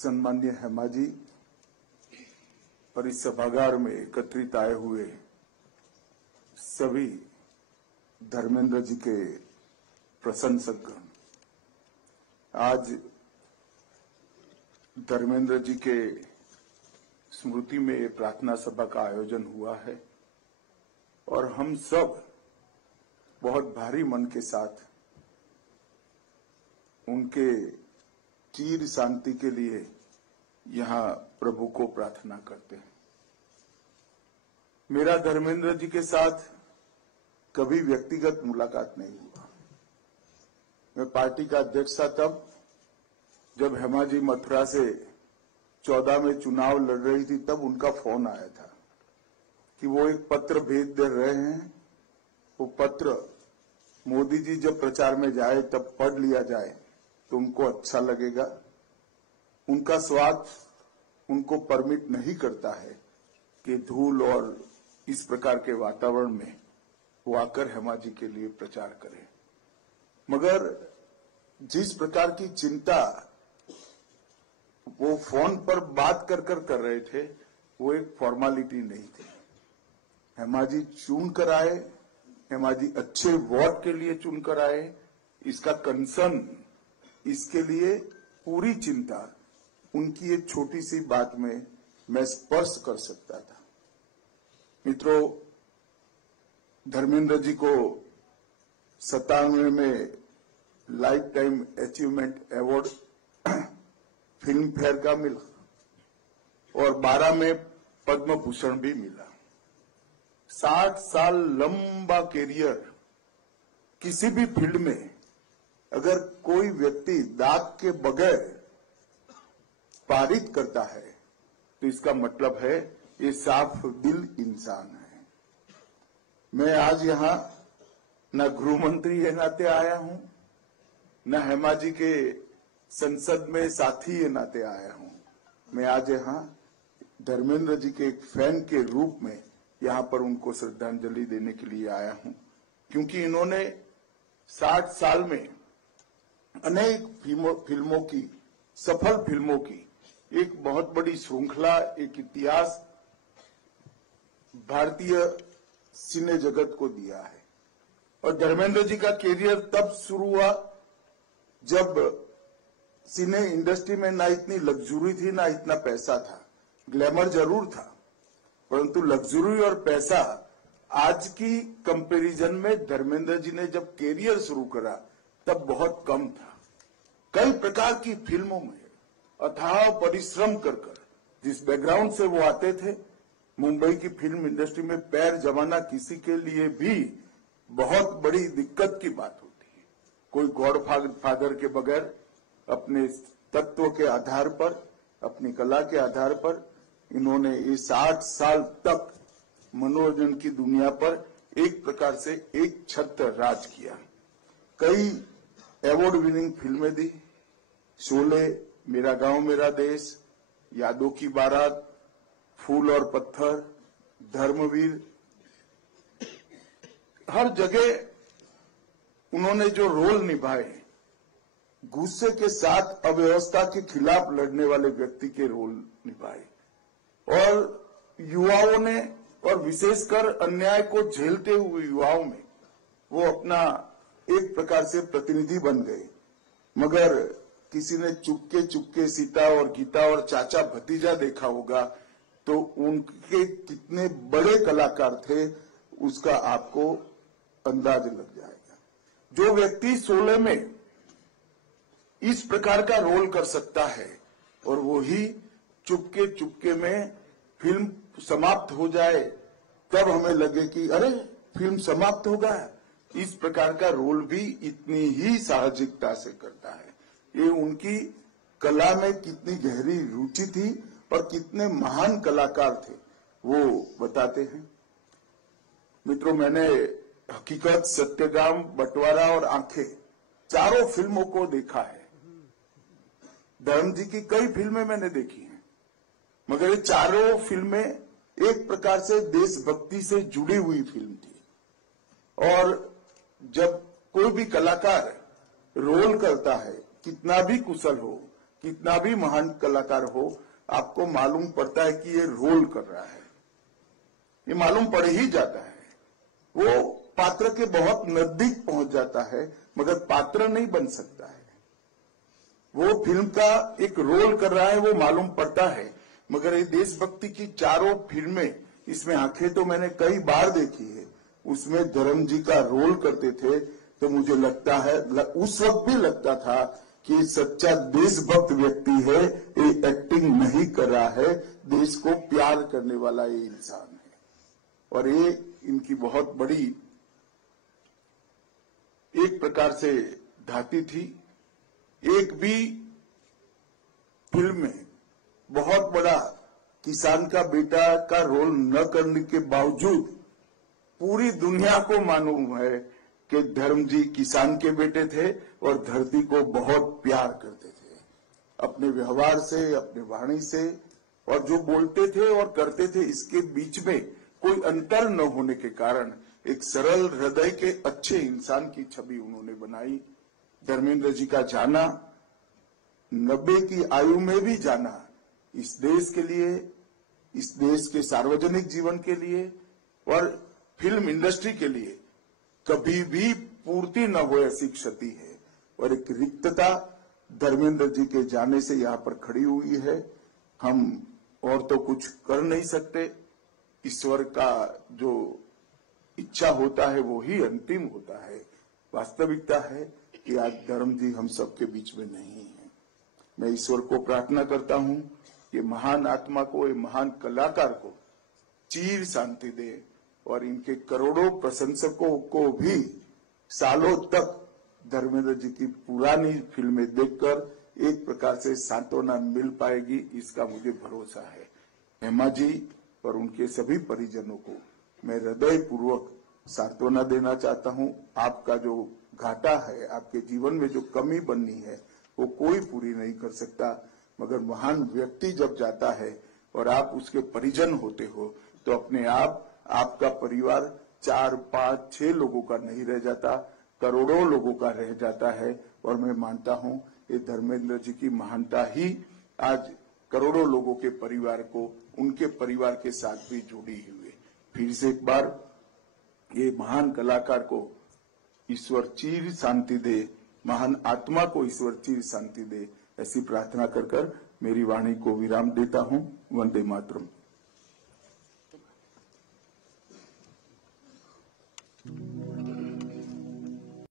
सम्माननीय हेमा जी और इस सभागार में एकत्रित आए हुए सभी धर्मेंद्र जी के प्रशंसकगण, आज धर्मेंद्र जी के स्मृति में ये प्रार्थना सभा का आयोजन हुआ है और हम सब बहुत भारी मन के साथ उनके चिर शांति के लिए यहाँ प्रभु को प्रार्थना करते हैं। मेरा धर्मेंद्र जी के साथ कभी व्यक्तिगत मुलाकात नहीं हुआ। मैं पार्टी का अध्यक्ष था तब जब हेमा जी मथुरा से 14 में चुनाव लड़ रही थी, तब उनका फोन आया था कि वो एक पत्र भेज दे रहे हैं, वो पत्र मोदी जी जब प्रचार में जाए तब पढ़ लिया जाए तो उनको अच्छा लगेगा। उनका स्वास्थ्य उनको परमिट नहीं करता है कि धूल और इस प्रकार के वातावरण में वो आकर हेमा जी के लिए प्रचार करें, मगर जिस प्रकार की चिंता वो फोन पर बात कर रहे थे वो एक फॉर्मेलिटी नहीं थी। हेमा जी चुन कर आए, हेमा जी अच्छे वोट के लिए चुन कर आए, इसका कंसर्न, इसके लिए पूरी चिंता उनकी एक छोटी सी बात में मैं स्पर्श कर सकता था। मित्रों, धर्मेंद्र जी को 97 में life time achievement award film fair का मिला और 12 में पद्म भूषण भी मिला। 60 साल लंबा कैरियर, किसी भी फील्ड में अगर कोई व्यक्ति दाग के बगैर पारित करता है तो इसका मतलब है ये साफ दिल इंसान है। मैं आज यहां न गृह मंत्री के नाते आया हूं, न हेमा जी के संसद में साथी के नाते आया हूं। मैं आज यहां धर्मेंद्र जी के एक फैन के रूप में यहां पर उनको श्रद्धांजलि देने के लिए आया हूं, क्योंकि इन्होंने 60 साल में अनेक फिल्मों की, सफल फिल्मों की एक बहुत बड़ी श्रृंखला, एक इतिहास भारतीय सिने जगत को दिया है। और धर्मेंद्र जी का कैरियर तब शुरू हुआ जब सिने इंडस्ट्री में ना इतनी लग्जरी थी, ना इतना पैसा था। ग्लैमर जरूर था, परंतु लग्जरी और पैसा आज की कंपैरिजन में धर्मेंद्र जी ने जब कैरियर शुरू करा तब बहुत कम था। कई प्रकार की फिल्मों में अथाह परिश्रम कर जिस बैकग्राउंड से वो आते थे, मुंबई की फिल्म इंडस्ट्री में पैर जमाना किसी के लिए भी बहुत बड़ी दिक्कत की बात होती है। कोई गॉडफादर के बगैर अपने तत्व के आधार पर, अपनी कला के आधार पर इन्होंने ये 60 साल तक मनोरंजन की दुनिया पर एक प्रकार से एक छत्र राज किया। कई अवार्ड विनिंग फिल्में दी, शोले, मेरा गांव मेरा देश, यादों की बारात, फूल और पत्थर, धर्मवीर, हर जगह उन्होंने जो रोल निभाए, गुस्से के साथ अव्यवस्था के खिलाफ लड़ने वाले व्यक्ति के रोल निभाए और युवाओं ने, और विशेषकर अन्याय को झेलते हुए युवाओं में वो अपना एक प्रकार से प्रतिनिधि बन गए। मगर किसी ने चुपके चुपके सीता और गीता और चाचा भतीजा देखा होगा तो उनके कितने बड़े कलाकार थे उसका आपको अंदाज लग जाएगा। जो व्यक्ति 16 में इस प्रकार का रोल कर सकता है और वो ही चुपके चुपके में फिल्म समाप्त हो जाए तब हमें लगे कि अरे फिल्म समाप्त हो गया, इस प्रकार का रोल भी इतनी ही साहसिकता से करता है। ये उनकी कला में कितनी गहरी रुचि थी और कितने महान कलाकार थे वो बताते हैं। मित्रों, मैंने हकीकत, सत्यगाम, बंटवारा और आंखें चारों फिल्मों को देखा है। धर्म जी की कई फिल्में मैंने देखी हैं, मगर ये चारों फिल्में एक प्रकार से देशभक्ति से जुड़ी हुई फिल्म थी। और जब कोई भी कलाकार रोल करता है, कितना भी कुशल हो, कितना भी महान कलाकार हो, आपको मालूम पड़ता है कि ये रोल कर रहा है, ये मालूम पड़ ही जाता है। वो पात्र के बहुत नजदीक पहुंच जाता है, मगर पात्र नहीं बन सकता है। वो फिल्म का एक रोल कर रहा है, वो मालूम पड़ता है। मगर ये देशभक्ति की चारों फिल्में, इसमें आंखें तो मैंने कई बार देखी है, उसमें धर्म जी का रोल करते थे तो मुझे लगता है, उस वक्त भी लगता था कि सच्चा देशभक्त व्यक्ति है, ये एक्टिंग नहीं कर रहा है, देश को प्यार करने वाला ये इंसान है। और ये इनकी बहुत बड़ी एक प्रकार से धाती थी। एक भी फिल्म में बहुत बड़ा किसान का बेटा का रोल न करने के बावजूद पूरी दुनिया को मालूम है कि धर्म जी किसान के बेटे थे और धरती को बहुत प्यार करते थे, अपने व्यवहार से, अपने वाणी से, और जो बोलते थे और करते थे इसके बीच में कोई अंतर न होने के कारण एक सरल हृदय के अच्छे इंसान की छवि उन्होंने बनाई। धर्मेंद्र जी का जाना, 90 की आयु में भी जाना, इस देश के लिए, इस देश के सार्वजनिक जीवन के लिए और फिल्म इंडस्ट्री के लिए कभी भी पूर्ति न हो ऐसी क्षति है। और एक रिक्तता धर्मेंद्र जी के जाने से यहाँ पर खड़ी हुई है। हम और तो कुछ कर नहीं सकते, ईश्वर का जो इच्छा होता है वो ही अंतिम होता है। वास्तविकता है कि आज धर्म जी हम सबके बीच में नहीं है। मैं ईश्वर को प्रार्थना करता हूं कि महान आत्मा को, ये महान कलाकार को चीर शांति दे और इनके करोड़ों प्रशंसकों को भी सालों तक धर्मेंद्र जी की पुरानी फिल्में देखकर एक प्रकार से सांत्वना मिल पाएगी, इसका मुझे भरोसा है। हेमा जी और उनके सभी परिजनों को मैं हृदय पूर्वक सांत्वना देना चाहता हूं। आपका जो घाटा है, आपके जीवन में जो कमी बननी है, वो कोई पूरी नहीं कर सकता। मगर महान व्यक्ति जब जाता है और आप उसके परिजन होते हो तो अपने आप आपका परिवार 4, 5, 6 लोगों का नहीं रह जाता, करोड़ों लोगों का रह जाता है। और मैं मानता हूं ये धर्मेंद्र जी की महानता ही आज करोड़ों लोगों के परिवार को, उनके परिवार के साथ भी जुड़ी हुई है। फिर से एक बार ये महान कलाकार को ईश्वर चीर शांति दे, महान आत्मा को ईश्वर चीर शांति दे, ऐसी प्रार्थना कर मेरी वाणी को विराम देता हूं। वंदे मातरम।